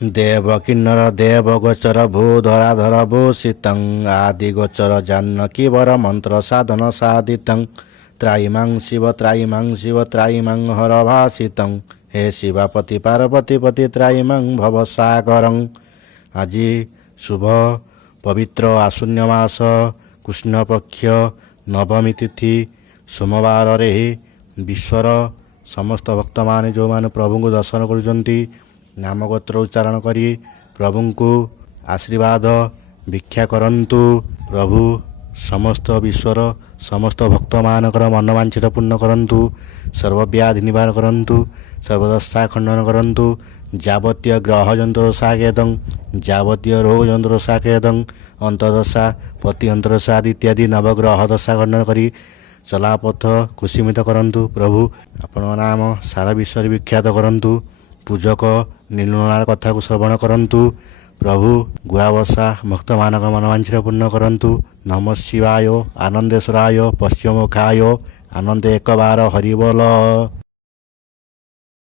देव किन्नर देव गोचर भूधराधर भूषितं आदि गोचर जानकी वर मंत्र साधन साधितं त्रायिमां शिव त्रायिमां हर भाषितं हे शिवापति पार्वती पति त्रायिमां भवसागरं। आज शुभ पवित्र आश्विन मास कृष्ण पक्ष नवमी तिथि सोमवार रे विश्वर समस्त भक्त मान जो मान प्रभु को दर्शन करुचंती नाम गोत्र उच्चारण करी प्रभु को आशीर्वाद भिक्षा करंतु। प्रभु समस्त विश्वर समस्त भक्त मानकर मनोवांछित पूर्ण करंतु, सर्वव्याधि निवारण करंतु, सर्वदशा खंडन करंतु, जावतीय ग्रह जंत्र साकेदं जावतीय रोग जंत्र साकेदं अंतर्दशा पति अंतरदशा इत्यादि नवग्रह दशा खंडन करी चलापथ कुशीमित करंतु। प्रभु आपण नाम सारा विश्व विख्यात करंतु। पूजक नीलनार कथा को श्रवण करंतु। प्रभु गुआबसा भक्त मानक मनोवांछित पूर्ण करंतु। नमः शिवाय आनंदेश्वराय पश्चिममुखाय आनंद एक बार हरिबोल।